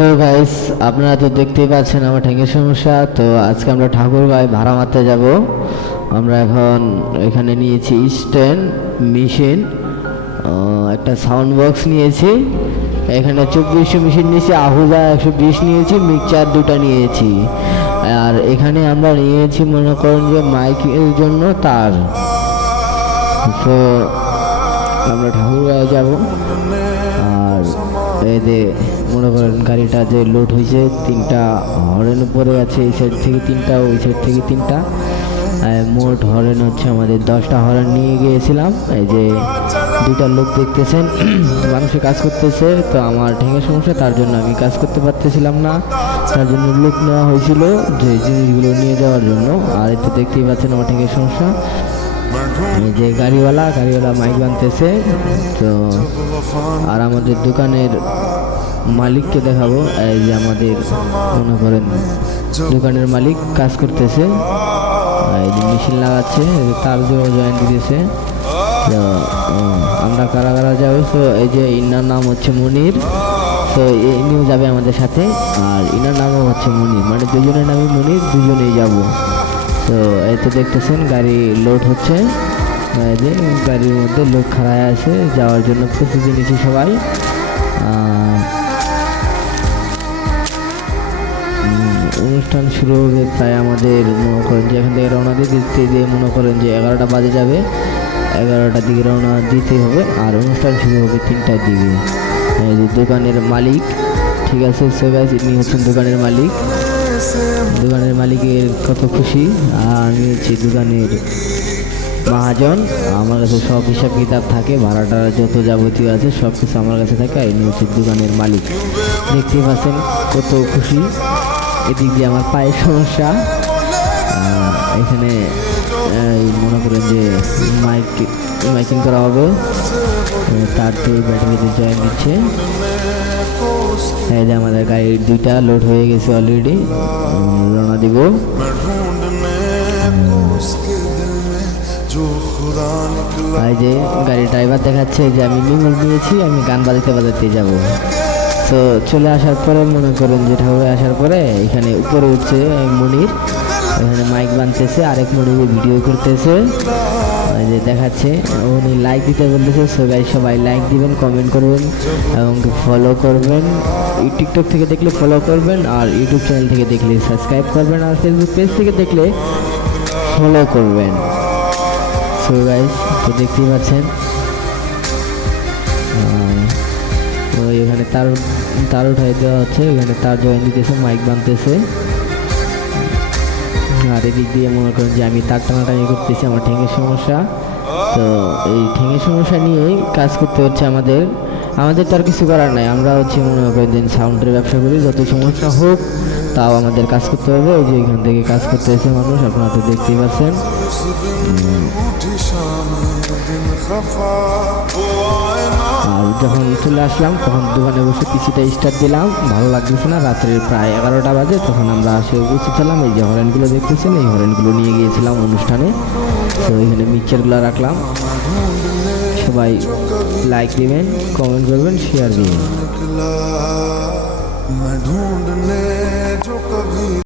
So guys, আপনারা তো দেখতেই পাচ্ছেন আমার ঠ্যাঙের সমস্যা। তো আজকে আমরা ঠাকুরগাঁয় ভাড়া মারতে যাব। আমরা এখন এখানে নিয়েছি স্ট্যান্ড, মেশিন, একটা সাউন্ড বক্স নিয়েছি, এখানে 2400 মেশিন নিয়েছি, আহুজা 120 নিয়েছি, মিক্সচার দুটা নিয়েছি, আর এখানে আমরা নিয়েছি মনে করেন যে মাইকের জন্য তার। তো আমরা ঠাকুরগাঁয়ে যাব। আর এই যে মনে করেন গাড়িটা যে লোড হয়েছে, 3টা হরেন উপরে আছে, এই সাইড থেকে 3টা, ওই সাইড থেকে 3টা, মোট হরেন হচ্ছে আমাদের 10টা হরেন নিয়ে গিয়েছিলাম। এই যে 2টা লোক দেখতেছেন মানুষের কাজ করতেছে। তো আমার ঠ্যাঙের সমস্যা, তার জন্য আমি কাজ করতে পারতেছিলাম না, তার জন্য লোক নেওয়া হয়েছিল যে জিনিসগুলো নিয়ে যাওয়ার জন্য। আর একটু দেখতেই পাচ্ছেন আমার ঠ্যাঙের সমস্যা। এই যে গাড়িওয়ালা মাইক বানতেছে। তো আর আমাদের দোকানের মালিককে দেখাবো। এই যে আমাদের মনে করেন দোকানের মালিক কাজ করতেছে, এই যে মেশিন লাগাচ্ছে, তার জয়েন দিতেছে। তো আমরা কারা কারা যাবো। তো এই যে ইনার নাম হচ্ছে মনির, তো ইনিও যাবে আমাদের সাথে, আর ইনার নামও হচ্ছে মনির, মানে দুজনের নামই মনির, দুজনেই যাব। তো এই তো দেখতেছেন গাড়ি লোড হচ্ছে, যে গাড়ির মধ্যে লোক খাড়ায় আছে যাওয়ার জন্য প্রস্তুতি নিচ্ছি সবাই। অনুষ্ঠান শুরু হবে প্রায় আমাদের মনে করেন যে এখান থেকে রওনা দিতে দিয়ে মনে করেন যে 11টা বাজে যাবে, 11টার দিকে রওনা দিতে হবে। আর অনুষ্ঠান শুরু হবে 3টার দিকে। এই যে দোকানের মালিক, ঠিক আছে, সো গাইস ইনি হচ্ছেন দোকানের মালিক। দোকানের মালিকের কত খুশি। আর আমি হচ্ছি দোকানের মহাজন, আমার কাছে সব হিসাব কিতাব থাকে, ভাড়াটা যত যাবতীয় আছে সব কিছু আমার কাছে থাকে। ইনি হচ্ছে দোকানের মালিক, দেখতেই পাচ্ছেন কত খুশি। এদিক দিয়ে আমার পায়ের সমস্যা, এখানে মনে করেন যে মাইকিং করা হবে, তার তো ব্যাটারিতে জয়েন দিচ্ছে। এই যে আমাদের গাড়ির 2টা লোড হয়ে গেছে অলরেডি, রওনা দিব। এই যে গাড়ির ড্রাইভার দেখাচ্ছে যে আমি নিমল নিয়েছি, আমি গান বাজাতে যাব। তো চলে আসার পরে মনে করেন যে ঠাকুরে আসার পরে এখানে উপরে উঠছে মনির, এখানে মাইক বানতেছে, আরেক মনির ভিডিও করতেছে, এই যে দেখাচ্ছে। উনি লাইক দিতে বলতেছে। সো গাইস সবাই লাইক দিবেন, কমেন্ট করবেন এবং ফলো করবেন। টিকটক থেকে দেখলে ফলো করবেন, আর ইউটিউব চ্যানেল থেকে দেখলে সাবস্ক্রাইব করবেন, আর ফেসবুক পেজ থেকে দেখলে ফলো করবেন। সো গাইস তো দেখতেই পাচ্ছেন, তো এখানে তার উঠাই দেওয়া হচ্ছে, এখানে তার জয়েন দিতেছে, মাইক বানতেছে। আর এদিক দিয়ে মনে করেন যে আমি তার টানাটানি করতেছি, আমার ঠ্যাঙের সমস্যা। তো এই ঠ্যাঙের সমস্যা নিয়েই কাজ করতে হচ্ছে আমাদের তো আর কিছু করার নাই। আমরা হচ্ছে মনে করেন যে সাউন্ডের ব্যবসা করি, যত সমস্যা হোক তাও আমাদের কাজ করতে হবে। এই যে এখান থেকে কাজ করতে এসে মানুষ, আপনারা তো দেখতেই পাচ্ছেন। আর যখন চলে আসলাম তখন দোকানে বসে পিসিটা স্টার্ট দিলাম, ভালো লাগতেছে না। রাত্রের প্রায় 11টা বাজে, তখন আমরা আসে উপস্থিত হলাম। এই যে হরেনগুলো দেখতেছেন, এই হরেনগুলো নিয়ে গিয়েছিলাম অনুষ্ঠানে। তো এখানে মিক্সচারগুলো রাখলাম। সবাই লাইক দিবেন, কমেন্ট করবেন, শেয়ার দিবেন।